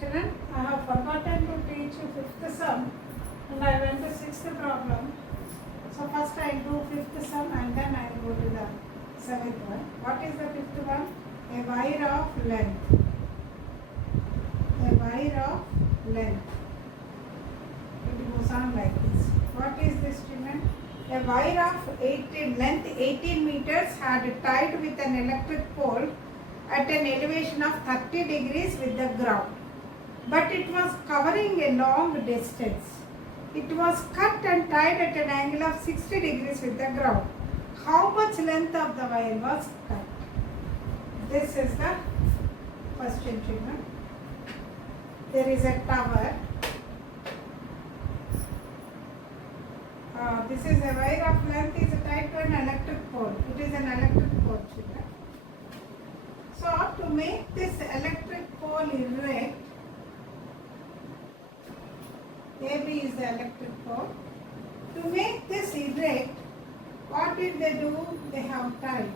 Children, I have forgotten to teach you fifth sum and I went to sixth problem. So first I will do fifth sum and then I will go to the seventh one. What is the fifth one? A wire of length. A wire of length. It goes on like this. What is this, children? A wire of 18 meters had tied with an electric pole at an elevation of 30 degrees with the ground. But it was covering a long distance. It was cut and tied at an angle of 60 degrees with the ground. How much length of the wire was cut? This is the question, children. There is a tower. This is a wire of length is tied to an electric pole. It is an electric pole, children. So to make this electric pole erect, AB is the electric pole. To make this erect, what did they do? They have tied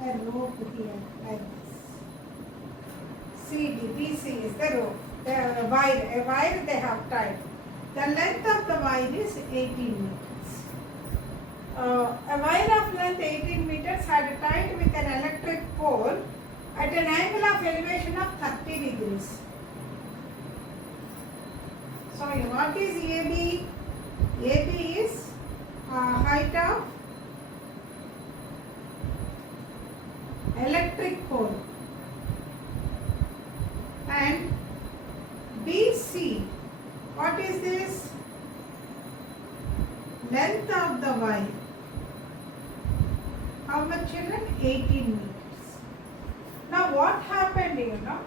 a rope here like this. CD, BC is the rope. A wire they have tied. The length of the wire is 18 meters. A wire of length 18 meters had tied with an electric pole at an angle of elevation of 30 degrees. So what is AB? AB is height of electric pole, and BC, what is this? Length of the wire. How much, children? 18 meters. Now what happened, you know?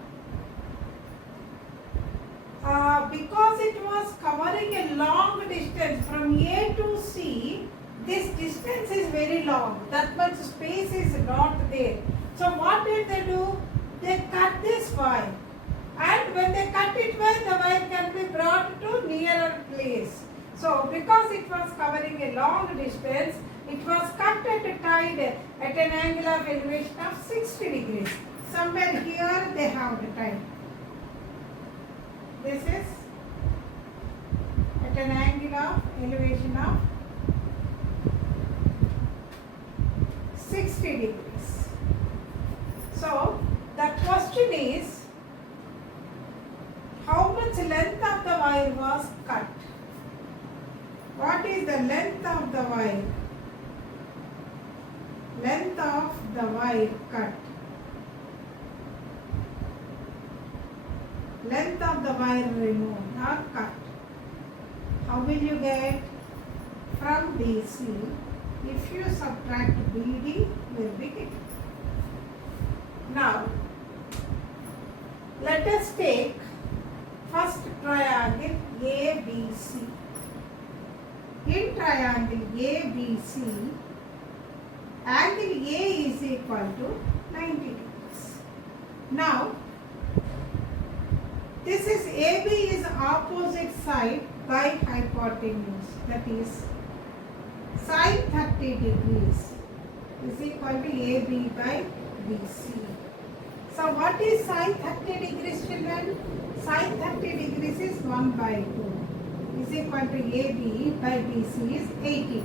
Because it was covering a long distance from A to C, this distance is very long. That much space is not there. So what did they do? They cut this wire. And when they cut it well, the wire can be brought to nearer place. So because it was covering a long distance, it was cut and tied at an angle of elevation of 60 degrees. Somewhere here they have the time. This is at an angle of elevation of 60 degrees. So the question is, how much length of the wire was cut? What is the length of the wire? Length of the wire cut. Length of the wire removed or cut. How will you get? From BC, if you subtract BD, will be given. Now, let us take first triangle ABC. In triangle ABC, angle A is equal to 90 degrees. Now, this is AB is opposite side by hypotenuse, that is sine 30 degrees is equal to AB by BC. So what is sine 30 degrees, children? Sine 30 degrees is 1 by 2 is equal to AB by BC is 80.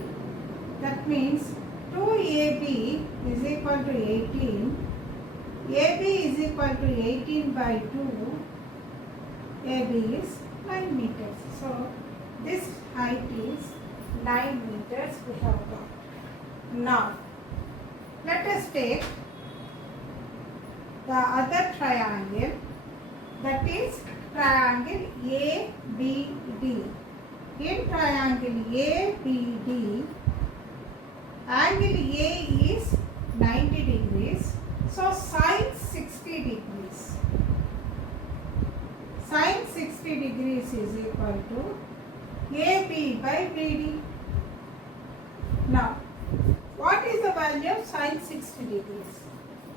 That means 2AB is equal to 18. AB is equal to 18 by 2. AB is 9 meters. So this height is 9 meters we have got. Now let us take the other triangle, that is triangle ABD. In triangle ABD, angle A is 90 degrees. So sine 60 degrees. Sine 60 degrees is equal to AB by BD. Now, what is the value of sine 60 degrees?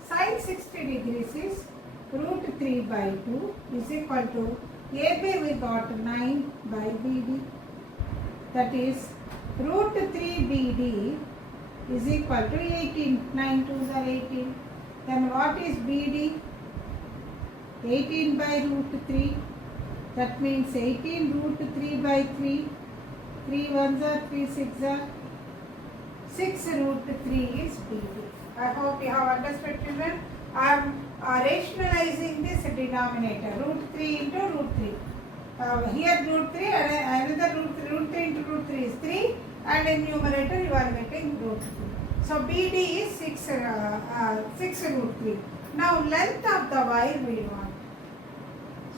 Sine 60 degrees is root 3 by 2 is equal to AB we got 9 by BD. That is root 3 BD is equal to 18. 9 2s are 18. Then what is BD? 18 by root 3. That means 18 root 3 by 3. 3 ones are 3 6 are 6 root 3 is BD. I hope you have understood, children. I am rationalizing this denominator. Root 3 into root 3. Here root 3 and another root 3 into root 3 is 3, and in numerator you are getting root 3. So BD is 6 root 3. Now length of the wire we want.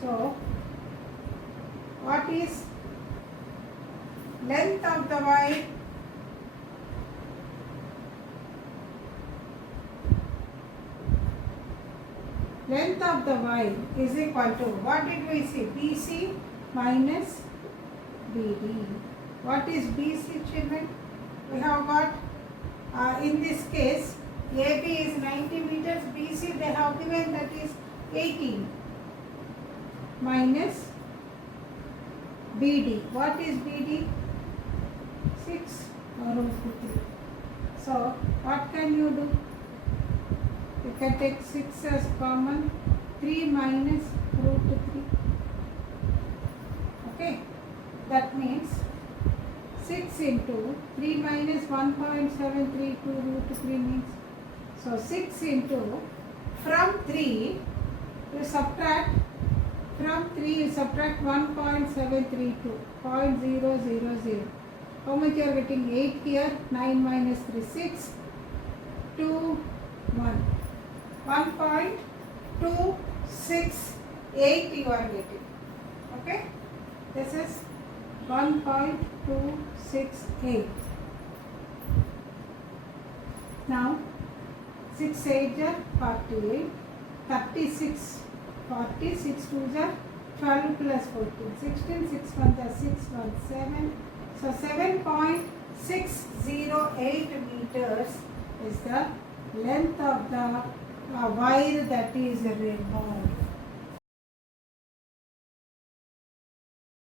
So what is length of the wire? Length of the wire is equal to, what did we see? BC minus BD. What is BC, children? We have got, in this case, AB is 90 meters, BC they have given, that is 18 minus BD. What is BD? 6 root 3. So, what can you do? You can take 6 as common, 3 minus root 3. Okay, that means 6 into 3 minus 1.732 root 3 means, so 6 into, from 3 you subtract, from 3 you subtract 1.732, 0.000. How much you are getting? 8 here, 9 minus 3, 6, 2, 1. 1.268 you are getting. Okay, this is 1.268. Now 6 8 are 48, 36, 40, 6 2s are 12 plus 14, 16, 6 1s are 6 1 7. So 7.608 meters is the length of the wire that is removed.